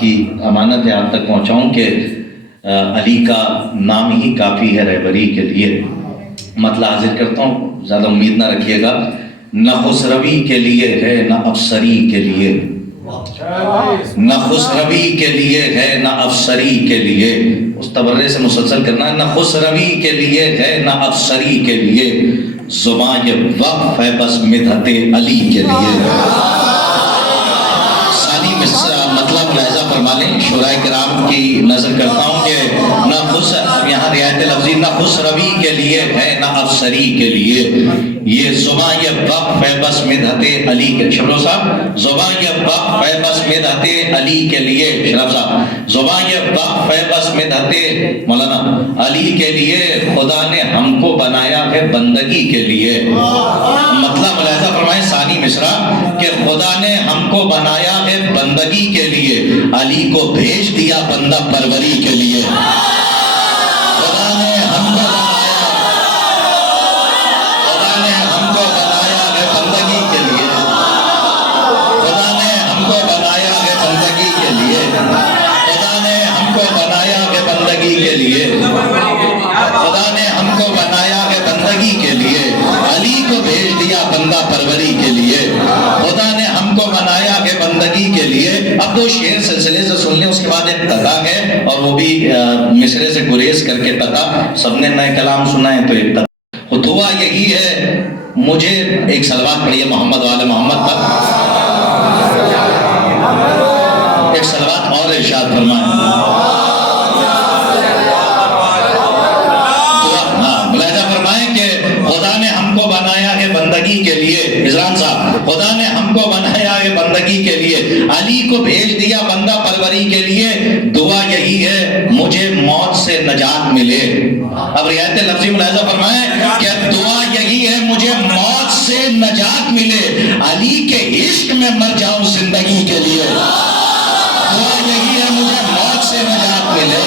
آپ کی امانت ہے آپ تک پہنچاؤں کہ علی کا نام ہی کافی ہے رہبری کے لیے۔ مطلب حاضر کرتا ہوں، زیادہ امید نہ رکھیے گا۔ نہ خسروی کے لیے ہے نہ افسری کے لیے، نہ خسروی کے لیے ہے نہ افسری کے لیے، اس تبرے سے مسلسل کرنا ہے۔ نہ خسروی کے لیے ہے نہ افسری کے لیے، زباں یہ وقف ہے بس مدحت علی کے لیے۔ ثانی مطلب ملاحظہ فرما لیں، شورائے کرام کی نظر کرتا ہوں کہ نہ یہاں رعایت لفظی نہ خسروی کے لیے ہے نہ افسری کے لیے، یہ زباں یہ وقف ہے بس مدحت علی کے، شبرو صاحب زباں یہ وقف ہے بس مدحت علی کے لیے، شرف صاحب زباں یہ وقف ہے بس مدحت مولانا علی کے لیے، خدا نے ہم کو بنایا ہے بندگی کے لیے۔ مطلب ملاحظہ فرمائیں ثانی مصرع کہ خدا نے ہم کو بنایا ہے بندگی کے لیے، علی کو بھیج دیا بندہ پروری کے لیے۔ کے لیے خدا نے ہم کو بنایا ہے بندگی کے لیے، علی کو بھیج دیا بندہ پروری کے لیے، خدا نے ہم کو بنایا ہے بندگی کے لیے۔ اب دو شعر سلسلے سے سن لیں، اس کے بعد ایک تتا ہے اور وہ بھی مصرے سے گریز کر کے تتا، سب نے نئے کلام سنا ہے تو ایک تتا دعا یہی ہے مجھے، ایک صلوات پڑھیے محمد والے محمد پر، ایک صلوات اور ارشاد فرمائیں۔ بندگی کے لیے عزران صاحب، خدا نے ہم کو بنایا ہے بندگی کے لیے، علی کو بھیج دیا بندہ پروری کے لیے، دعا یہی ہے مجھے موت سے نجات ملے۔ اب رعایت لفظی ملاحظہ فرمائیں کہ دعا یہی ہے مجھے موت سے نجات ملے، علی کے عشق میں مر جاؤں زندگی کے لیے۔ دعا یہی ہے مجھے موت سے نجات ملے،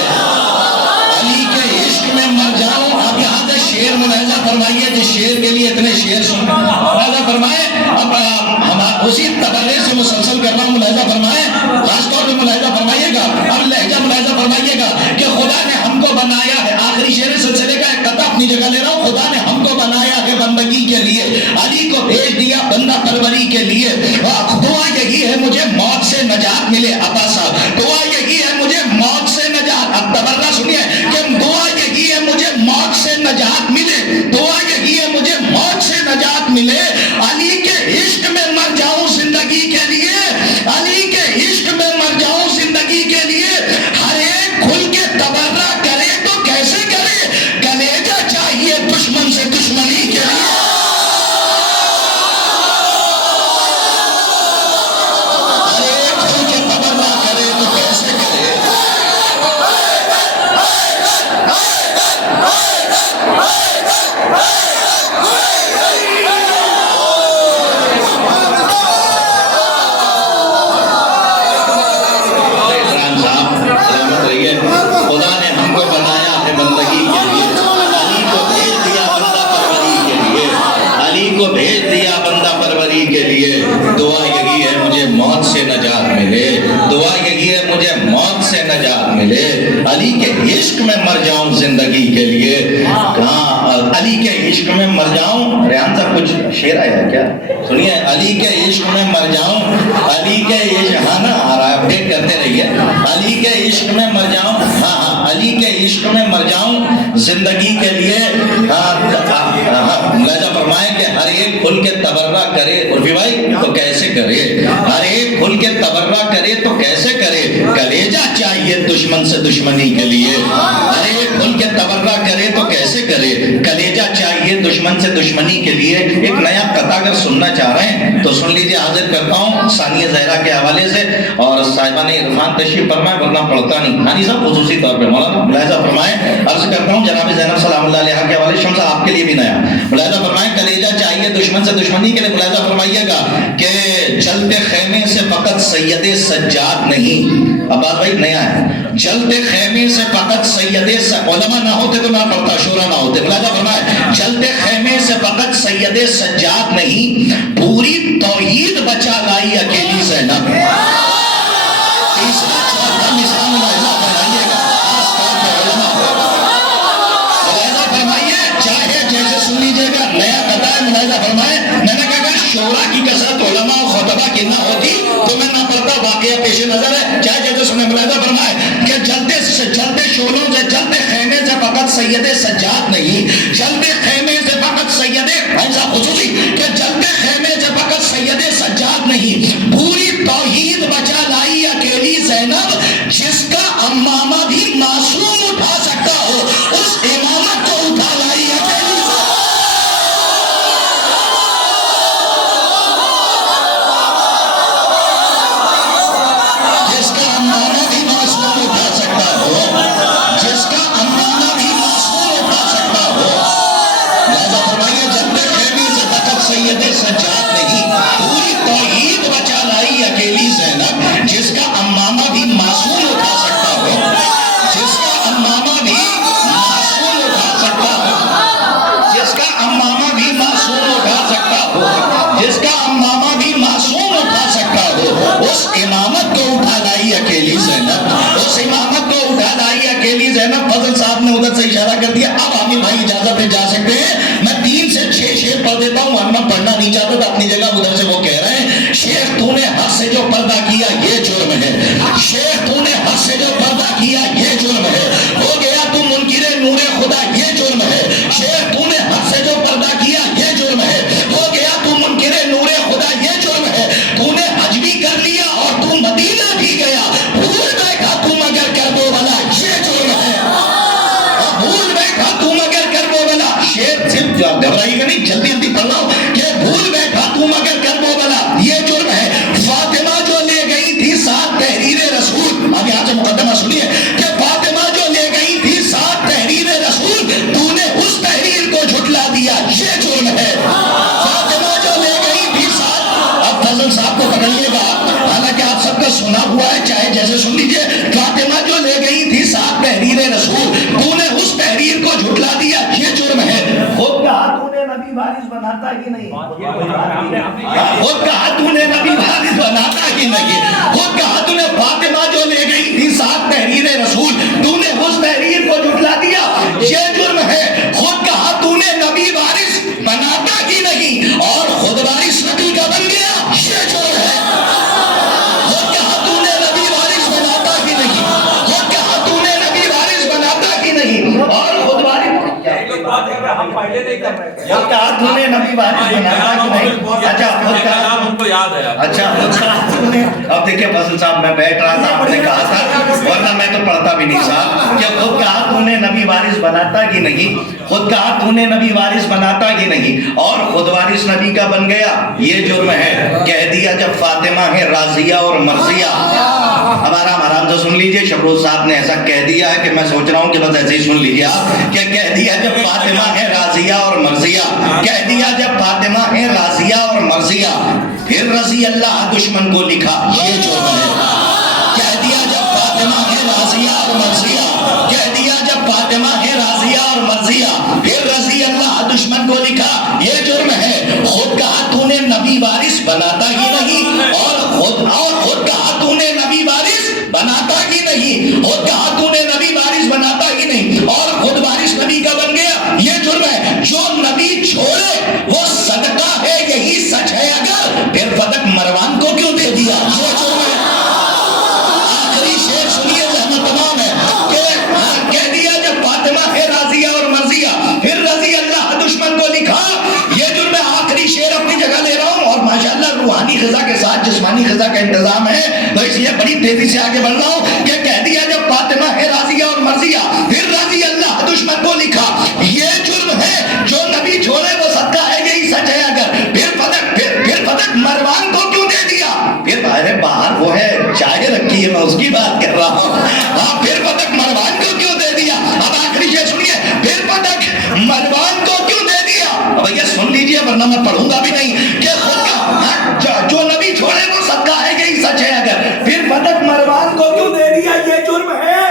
علی کے عشق میں مر جاؤں۔ اب یہاں سے شعر ملاحظہ فرمائیے، جس شعر کے لیے اتنے شعر سن ملاحظہ فرمائیں، اب ہم اسی تبرے سے مسلسل کر رہا ہوں، ملاحظہ فرمائیں، خاص طور پہ ملاحظہ فرمائیے گا، اب لہجہ ملاحظہ فرمائیے گا کہ خدا نے ہم کو بنایا ہے، آخری شعر سلسلے کا ایک قطعہ اپنی جگہ لے رہا ہوں، خدا نے ہم کو بنایا ہے بندگی کے لیے، علی کو بھیج دیا بندہ پروری کے لیے، دعا یہی ہے مجھے موت سے نجات ملے۔ عطا صاحب دعا یہی ہے مجھے موت سے نجات، اب تبرہ سنیے کہ دعا یہی ہے مجھے موت سے نجات ملے، دعا یہی ہے مجھے موت سے نجات ملے، علی کے عشق میں مر جاؤں زندگی کے لیے، علی کے عشق میں مر جاؤں زندگی کے لیے، ہر ایک کھل کے تبرہ کرے تو کیسے کرے، کلیجہ چاہیے دشمن سے دشمنی کے لیے۔ ہر ایک کھل کے تبرہ کرے تو کیسے کرے، خدا نے ہم کو بنایا ہے بندگی کے لیے، علی کو بھیج دیا بندہ پروری کے لیے، علی کو بھیج دیا بندہ پروری کے لیے، دعا یہی ہے مجھے موت سے نجات ملے، دعا یہی ہے مجھے موت سے نجات ملے، علی کے عشق میں مر جاؤں زندگی کے لیے۔ کہاں علی کے عشق میں مر جاؤں، ریحان صاحب کچھ شعر آیا کیا سنیے، علی کے عشق میں مر جاؤں، علی کے عشق، ہاں نا آ رہا ہے اپڈیٹ کرتے رہیے، علی کے عشق میں مر جاؤں، ہاں علی کے عشق میں مر جاؤں زندگی کے لیے۔ ملاحظہ فرمائیں کہ ہر ایک کھل کے تبرہ کرے، عرفی بھائی تو کیسے کرے، ہر ایک کھل کے تبرہ کرے تو کیسے کرے، کلیجہ چاہیے دشمن سے دشمنی کے لیے، ہر ایک کھل کے تبرہ کرے تو کیسے کرے، کلیجہ چاہیے دشمن سے دشمنی کے لیے۔ ایک نیا قطعہ اگر سننا چاہ رہے ہیں تو سن لیجیے، حاضر کرتا ہوں ثانیہ زہرا کے حوالے سے، اور صاحبہ نے عرفان تشریف فرمائے ورنہ پڑھتا نہیں، ہانی صاحب خصوصی طور پہ مولانا ملاحظہ فرمائیں، عرض کرتا ہوں جناب زینب سلام اللہ علیہ کے حوالے، شمس آپ کے لیے بھی نیا ملاحظہ فرمائیں، کلیجہ چاہیے دشمن سے دشمنی کے لیے، ملاحظہ فرمائیے گا کہ جلتے خیمے سے فقط سید سجاد نہیں، عباس بھائی نیا ہے، جلتے خیمے سے فقط سید علماء نہ ہوتے تو نہ پڑھتا، شورا نہ ہوتے، ملاحظہ فرمائیں، جلتے خیمے سے فقط سید سجاد نہیں، پوری توحید بچا لائی اکیلی زینب، تیسرا یقین نہ ہوتی تو میں نہ پڑھتا. واقعہ پیش نظر ہے، چاہے جیسے سنے ملاحظہ فرمائے کہ جلتے شعلوں سے، جلتے خیمے سے فقط سید سجاد نہیں، جلتے خیمے سے فقط سید ایسا خصوصی کہ جلتے خیمے سے فقط سید سجاد نہیں، پوری توحید بچا لائی اکیلی زینب، جس کا امامہ بھی معصوم اٹھا سکتا ہو، اس امامت کو اٹھا لائی اکیلی زینب. جس کا امامہ بھی معصوم اٹھا سکتا ہو، جس کا امامہ بھی معصوم اٹھا سکتا ہو. لہذا فرمائیے جلتے خیمے سے فقط سید سجاد نہیں، پوری توحید بچا لائی اکیلی زینب، جس کا امامہ بھی معصوم اٹھا سکتا ہو، جس کا امامہ بھی معصوم اٹھا سکتا ہو، جس کا امامہ بھی معصوم اٹھا سکتا ہو، جس کا امامہ بھی معصوم اٹھا سکتا ہو، اس امامت کو اٹھا لائی اکیلی زینب، اس امامت کو اٹھا لائی اکیلی زینب. فضل صاحب نے ادھر سے اشارہ کر دیا. اب عامر بھائی اجازت ہے جا سکتے ہیں، میں 3 سے 6 شعر پڑھ دیتا ہوں، ورنہ پڑھنا نہیں چاہتا تھا اپنی جگہ. ادھر سے وہ کہہ رہے ہیں شیخ تو نے حق سے جو پردہ کیا یہ جرم ہے، شیخ تو نے حق سے جو پردہ کیا یہ جرم ہے، ہو گیا تو منکر نور خدا یہ جرم ہے، شیخ تو نے حق سے جو پردہ کیا یہ جرم ہے، ہو گیا تو منکر نور خدا یہ جرم ہے. تو نے حج بھی کر لیا اور تو مدینہ بھی گیا، بھول بیٹھا تو مگر کر دو بھلا یہ جرم ہے، بھول بیٹھا تو مگر کر دو بھلا. شیخ صرف گھبرائی گا نہیں، جلدی جلدی پڑھ رہا ہوں کہ بھول بیٹھا تو مگر کر دو بھلا یہ جرم ہے. فاطمہ جو لے گئی تھی ساتھ تحریر رسول، اب یہاں سے مقدمہ سنیے کہ فاطمہ جو لے گئی تھی ساتھ تحریر رسول، تو نے اس تحریر کو جھٹلا دیا یہ جرم ہے. فاطمہ جو لے گئی تھی ساتھ، اب فضل صاحب کو پکڑیے گا، حالانکہ آپ سب کا سنا ہوا ہے، چاہے جیسے سن لیجئے. فاطمہ جو لے گئی تھی ساتھ تحریر رسول، تو نے اس تحریر کو جھٹلا دیا یہ جرم ہے. خود کہا تو نے نبی وارث بناتا ہی نہیں، خود کہا تو نے نبی وارث بناتا ہی نہیں، خود کہا تو نے فاطمہ جو لے گئی تھی ساتھ تحریر رسول، تو نے اس تحریر کو جھٹلا دیا یہ جرم ہے. خود کہا تو نے نبی وارث بناتا ہی نہیں اور خود وارث نبی کا بن گیا یہ جرم ہے. خود کہا تو نے نبی وارث بناتا ہی نہیں، خود کہا تو نے نبی وارث بناتا ہی نہیں اور خود وارث، خود کہا تو نے نبی وارث بناتا ہی نہیں. اچھا خود کہا ان کو یاد ہے، اچھا خود کہا تو نے. اب دیکھیں فضل صاحب میں بیٹھ رہا تھا، آپ نے کہا تھا ورنہ میں تو پڑھتا بھی نہیں صاحب، کہ خود کہا تو نے نبی وارث بناتا ہی نہیں، خود کہا تو نے نبی وارث بناتا ہی نہیں اور خود وارث نبی کا بن گیا یہ جرم ہے. کہہ دیا جب فاطمہ ہے راضیہ اور مرضیہ. اب آرام سے سن لیجئے، شبروز صاحب نے ایسا کہہ دیا ہے کہ میں سوچ رہا ہوں کہ بس ایسے ہی سن لیجئے آپ، کہ کہہ دیا جب فاطمہ ہے راضیہ اور مرضیہ، کہہ دیا جب فاطمہ ہے راضیہ اور مرضیہ، پھر رضی اللہ دشمن کو لکھا یہ جرم ہے. کہہ دیا جب فاطمہ ہے راضیہ اور مرضیہ، کہہ دیا جب فاطمہ ہے راضیہ اور مرضیہ، پھر رضی اللہ دشمن کو لکھا یہ جرم ہے. خود کہا تو نے نبی وارث بناتا ہی نہیں اور خود کہا تو نے نبی وارث بناتا ہی نہیں، خود کہا تو نے نبی وارث بناتا ہی نہیں اور خود وارث نبی کا بن گیا یہ جرم ہے. جو نبی چھوڑے وہ صدقہ ہے یہی سچ ہے اگر، پھر فتق مروان کو کیوں دے دیا یہ جرم ہے. آخری شعر سنیے زحمت تمام ہے کہ کہہ دیا جب فاطمہ ہے راضیہ اور مرضیہ، پھر رضی اللہ دشمن کو لکھا یہ جرم ہے. آخری شعر اپنی جگہ لے رہا ہوں اور ماشاءاللہ روحانی غذا کے ساتھ جسمانی غذا کا انتظام ہے تو اس لیے بڑی تیزی سے آگے بڑھ رہا ہوں کہ کہہ دیا جب فاطمہ ہے راضیہ اور مرضیہ، پھر رضی اللہ دشمن کو لکھا یہ جرم ہے. جو نبی چھوڑے وہ صدقہ ہے یہی سچ ہے اگر، پھر فتق مروان کو کیوں دے دیا. پھر ارے باہر وہ ہے چائے رکھی ہے میں اس کی بات کر رہا ہوں. ہاں پھر فتق مروان کو کیوں دے دیا. اب آخری شعر سنیے، پھر فتق مروان کو کیوں دے دیا. بھیا سن لیجئے ورنہ میں پڑھوں گا بھی نہیں کہ خود کا جو نبی چھوڑے وہ صدقہ ہے یہی سچ ہے اگر، پھر فتق مروان کو کیوں دے دیا یہ جرم ہے.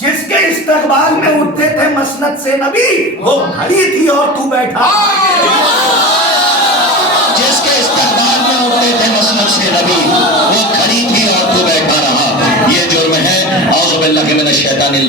جس کے استقبال میں اٹھتے تھے مسند سے نبی وہ کھڑی تھی اور تو بیٹھا. جس کے استقبال میں اٹھتے تھے مسند سے نبی وہ کھڑی تھی اور تو بیٹھا رہا یہ جرم ہے. اعوذ باللہ من الشیطان الرجیم.